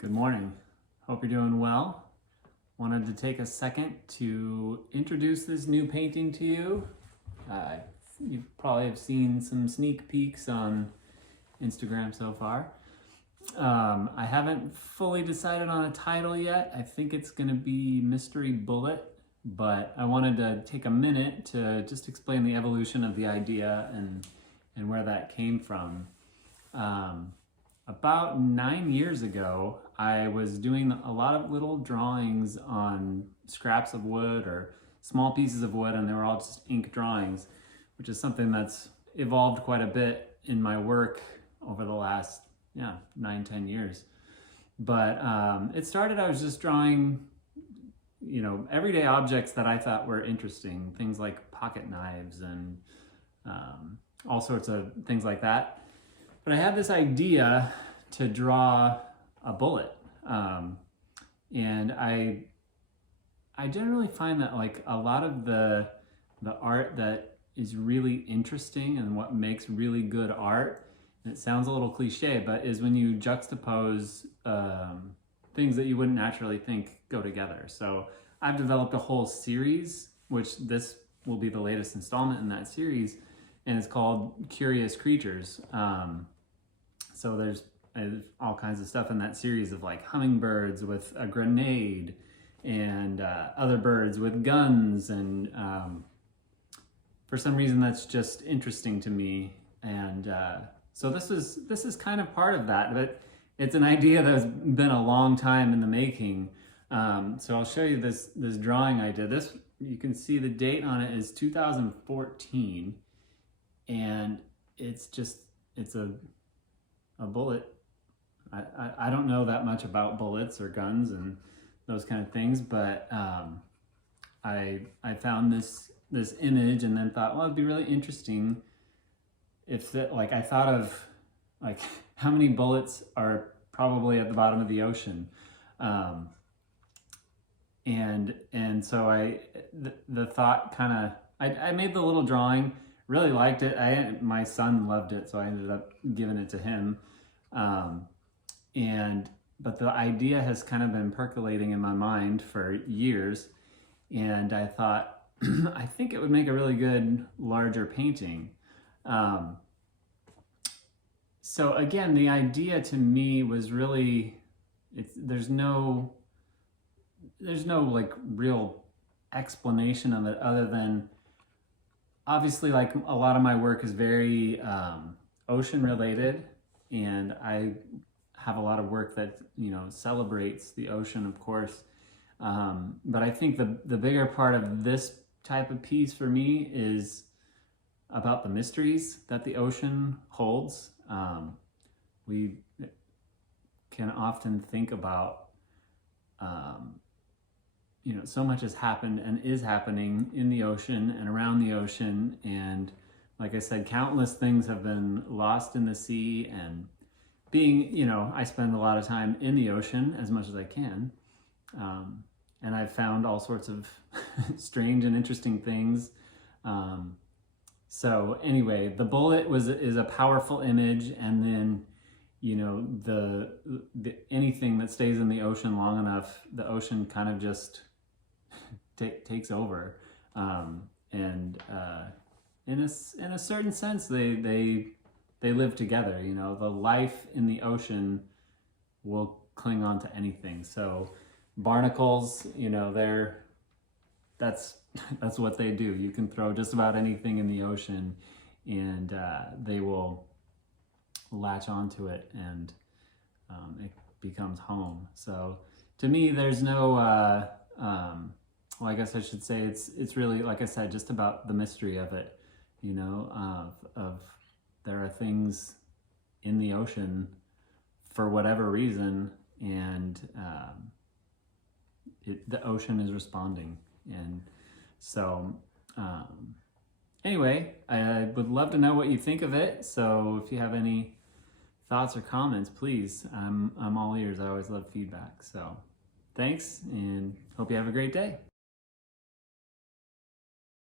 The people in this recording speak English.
Good morning. Hope you're doing well. Wanted to take a second to introduce this new painting to you. You probably have seen some sneak peeks on Instagram so far. I haven't fully decided on a title yet. I think it's going to be Mystery Bullet, but I wanted to take a minute to just explain the evolution of the idea and where that came from. About 9 years ago, I was doing a lot of little drawings on scraps of wood or small pieces of wood, and they were all just ink drawings, which is something that's evolved quite a bit in my work over the last 9-10 years. But it started, I was just drawing everyday objects that I thought were interesting, things like pocket knives and all sorts of things like that. But I had this idea to draw a bullet, and I generally find that like a lot of the art that is really interesting and what makes really good art, and it sounds a little cliche, but is when you juxtapose things that you wouldn't naturally think go together. So I've developed a whole series, which this will be the latest installment in that series, and it's called Curious Creatures. So there's all kinds of stuff in that series of like hummingbirds with a grenade and other birds with guns, and for some reason that's just interesting to me. And so this is kind of part of that, but it's an idea that's been a long time in the making. So I'll show you this drawing I did. This, you can see the date on it is 2014, and it's a bullet. I don't know that much about bullets or guns and those kind of things, but I found this image and then thought, well, it'd be really interesting if I thought of like how many bullets are probably at the bottom of the ocean, and so the thought kind of, I made the little drawing, really liked it. My son loved it, so I ended up giving it to him. But the idea has kind of been percolating in my mind for years, and I thought, I think it would make a really good larger painting. So again, the idea to me was really, there's no like real explanation of it other than, obviously, like a lot of my work is very ocean related, and I have a lot of work that celebrates the ocean, of course. But I think the bigger part of this type of piece for me is about the mysteries that the ocean holds. We can often think about so much has happened and is happening in the ocean and around the ocean, and like I said, countless things have been lost in the sea. And being, I spend a lot of time in the ocean as much as I can, and I've found all sorts of strange and interesting things. So anyway, the bullet is a powerful image, and then the anything that stays in the ocean long enough, the ocean kind of just takes over, and in a certain sense, they live together. The life in the ocean will cling on to anything. So barnacles, that's what they do. You can throw just about anything in the ocean, and they will latch onto it, and it becomes home. So to me, there's no well, I guess I should say it's really, like I said, just about the mystery of it, of there are things in the ocean for whatever reason, and the ocean is responding. And so anyway, I would love to know what you think of it. So if you have any thoughts or comments, please, I'm all ears. I always love feedback. So thanks, and hope you have a great day.